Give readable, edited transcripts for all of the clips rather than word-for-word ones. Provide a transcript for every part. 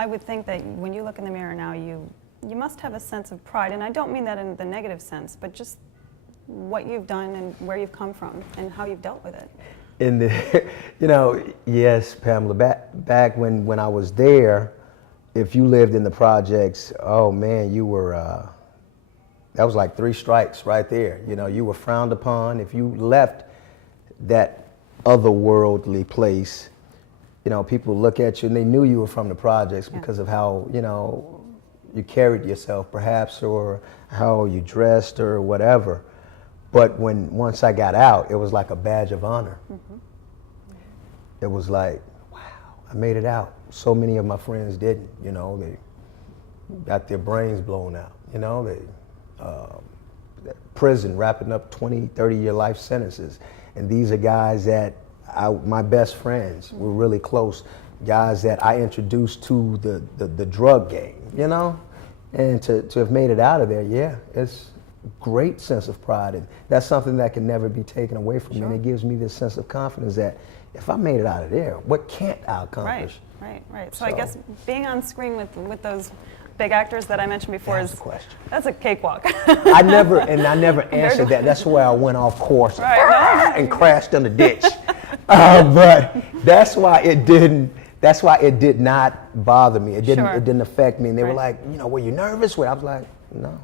I would think that when you look in the mirror now, you must have a sense of pride, and I don't mean that in the negative sense, but just what you've done and where you've come from and how you've dealt with it. In the, you know, yes, Pamela, back when I was there, if you lived in the projects, oh man, you were, that was like 3 strikes right there. You know, you were frowned upon. If you left that otherworldly place, you know, people look at you and they knew you were from the projects because of how, you know, you carried yourself perhaps, or how you dressed or whatever. But once I got out, it was like a badge of honor. Mm-hmm. It was like, wow, I made it out. So many of my friends didn't, you know, they got their brains blown out, you know, they, prison, wrapping up 20, 30-year life sentences. And these are guys that my best friends were really close, guys that I introduced to the drug game, you know? And to have made it out of there, yeah, it's great sense of pride, and that's something that can never be taken away from me. And it gives me this sense of confidence that if I made it out of there, what can't I accomplish? Right. So I guess being on screen with those big actors that I mentioned before that's a cakewalk. I never answered that. That's why I went off course and crashed in the ditch. But that's why it did not bother me. It didn't affect me. And they were like, you know, were you nervous? I was like, no,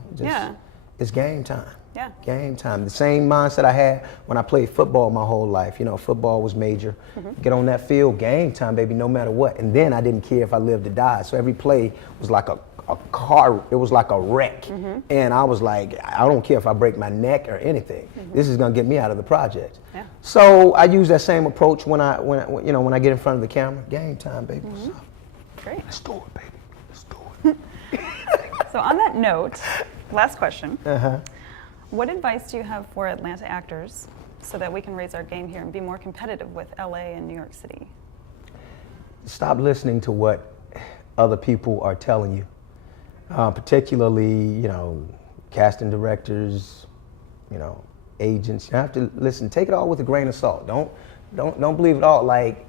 it's game time. Yeah. Game time. The same mindset I had when I played football my whole life. You know, football was major. Mm-hmm. Get on that field, game time, baby, no matter what. And then I didn't care if I lived or died. So every play was like a car, it was like a wreck. Mm-hmm. And I was like, I don't care if I break my neck or anything. Mm-hmm. This is gonna get me out of the project. Yeah. So I use that same approach when I get in front of the camera. Game time, baby. Mm-hmm. What's up? Great. Let's do it, baby. Let's do it. So on that note, last question. What advice do you have for Atlanta actors so that we can raise our game here and be more competitive with LA and New York City? Stop listening to what other people are telling you, particularly, you know, casting directors, you know, agents. You have to listen. Take it all with a grain of salt. Don't believe it all. Like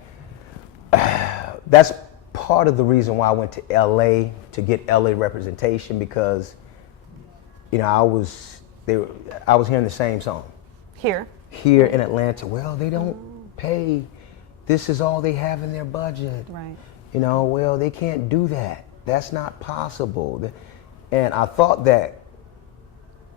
that's part of the reason why I went to LA to get LA representation, because, you know, I was hearing the same song. Here in Atlanta. Well, they don't pay. This is all they have in their budget. Right. You know, well, they can't do that. That's not possible. And I thought that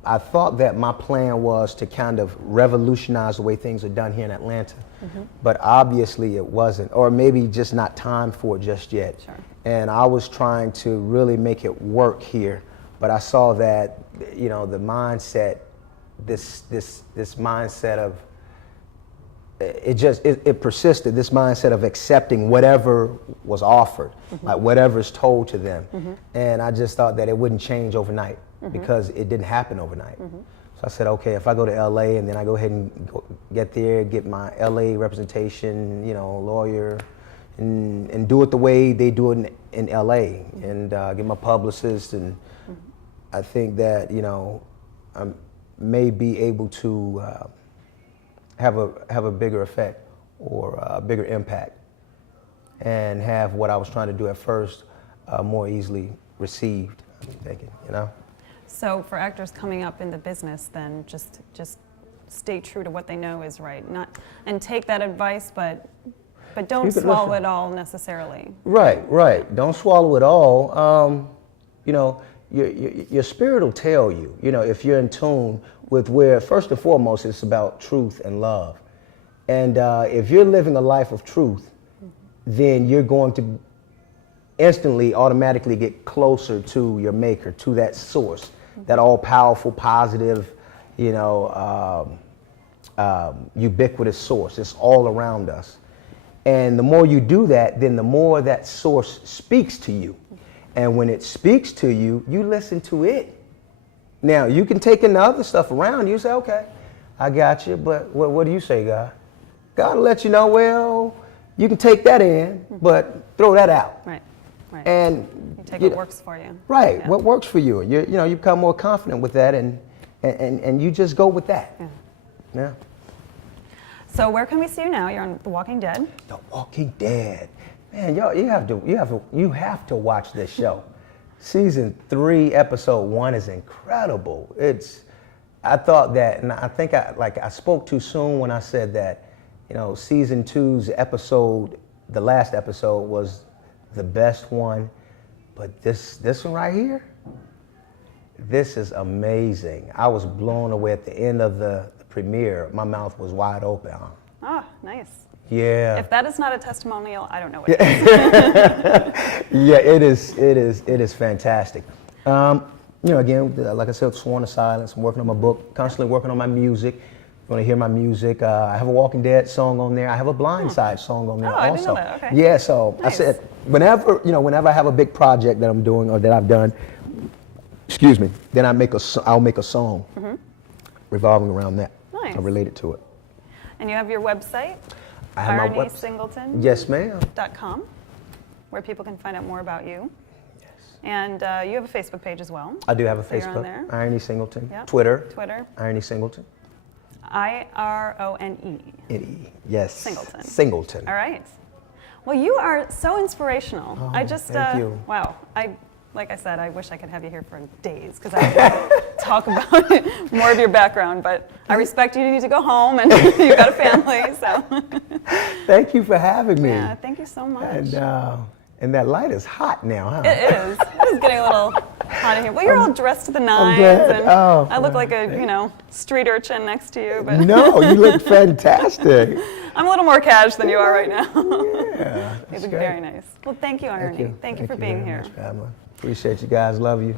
my plan was to kind of revolutionize the way things are done here in Atlanta. Mm-hmm. But obviously it wasn't, or maybe just not time for it just yet. Sure. And I was trying to really make it work here. But I saw that, you know, the mindset, this mindset of, it persisted, this mindset of accepting whatever was offered, mm-hmm. like whatever's told to them. Mm-hmm. And I just thought that it wouldn't change overnight, mm-hmm. because it didn't happen overnight. Mm-hmm. So I said, okay, if I go to LA and then I go ahead and get there, get my LA representation, you know, lawyer, and do it the way they do it in LA, and get my publicist, and I think that, you know, I may be able to have a bigger effect, or a bigger impact, and have what I was trying to do at first more easily received, I'm thinking, you know? So for actors coming up in the business, then just stay true to what they know is right, and take that advice, but don't swallow it all necessarily. Right. Don't swallow it all. You know, your spirit will tell you, you know, if you're in tune with where, first and foremost, it's about truth and love. And if you're living a life of truth, then you're going to instantly, automatically get closer to your maker, to that source, that all-powerful, positive, you know, ubiquitous source. It's all around us. And the more you do that, then the more that source speaks to you. And when it speaks to you, you listen to it. Now, you can take in the other stuff around you. Say, okay, I got you, but what do you say, God? God will let you know, well, you can take that in, but throw that out. Right. And you take what works for you. Right, yeah. What works for you. You know, you become more confident with that, and you just go with that. Yeah. So where can we see you now? You're on The Walking Dead. The Walking Dead. Man, y'all, you have to watch this show. Season 3, episode 1 is incredible. I thought that, and I think I spoke too soon when I said that, season 2's episode, the last episode, was the best one. But this one right here, this is amazing. I was blown away at the end of the premiere. My mouth was wide open. Oh, nice. Yeah. If that is not a testimonial, I don't know what it is. Yeah, it is fantastic. Again, like I said, Sworn to Silence. I'm working on my book, constantly working on my music. If you want to hear my music, I have a Walking Dead song on there. I have a Blind Side song on there also. I didn't know that. Okay. Yeah, so Nice. I said, whenever I have a big project that I'm doing or that I've done, then I'll make a song revolving around that. Nice. Or related to it. And you have your website, I have my IronE website. Singleton. Yes, ma'am. .com, where people can find out more about you. Yes. And you have a Facebook page as well. I do have a So you're on Facebook, there. IronE Singleton. Yep. Twitter, Twitter, IronE Singleton. IRONE. Yes. Singleton. Singleton. All right. Well, you are so inspirational. Oh, I just, thank you. Wow. Like I said, I wish I could have you here for days because I could talk about more of your background, but I respect you need to go home and you've got a family, so. Thank you for having me. Yeah, thank you so much. And that light is hot now, huh? It is. It's getting a little hot in here. Well, you're all dressed to the nines, glad. and Oh, I look like a, street urchin next to you, but No, you look fantastic. I'm a little more cash than you are right now. Yeah, You that's look great. very nice. Well, thank you, IronE. Thank you for being very here. much, Pamela. Appreciate you guys. Love you.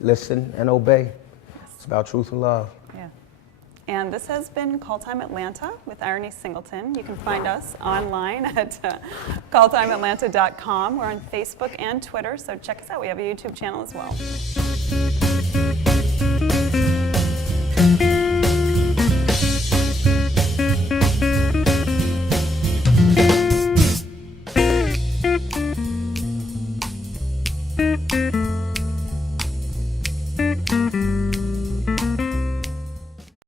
Listen and obey. It's about truth and love. Yeah. And this has been Call Time Atlanta with IronE Singleton. You can find us online at calltimeatlanta.com. We're on Facebook and Twitter, so check us out. We have a YouTube channel as well.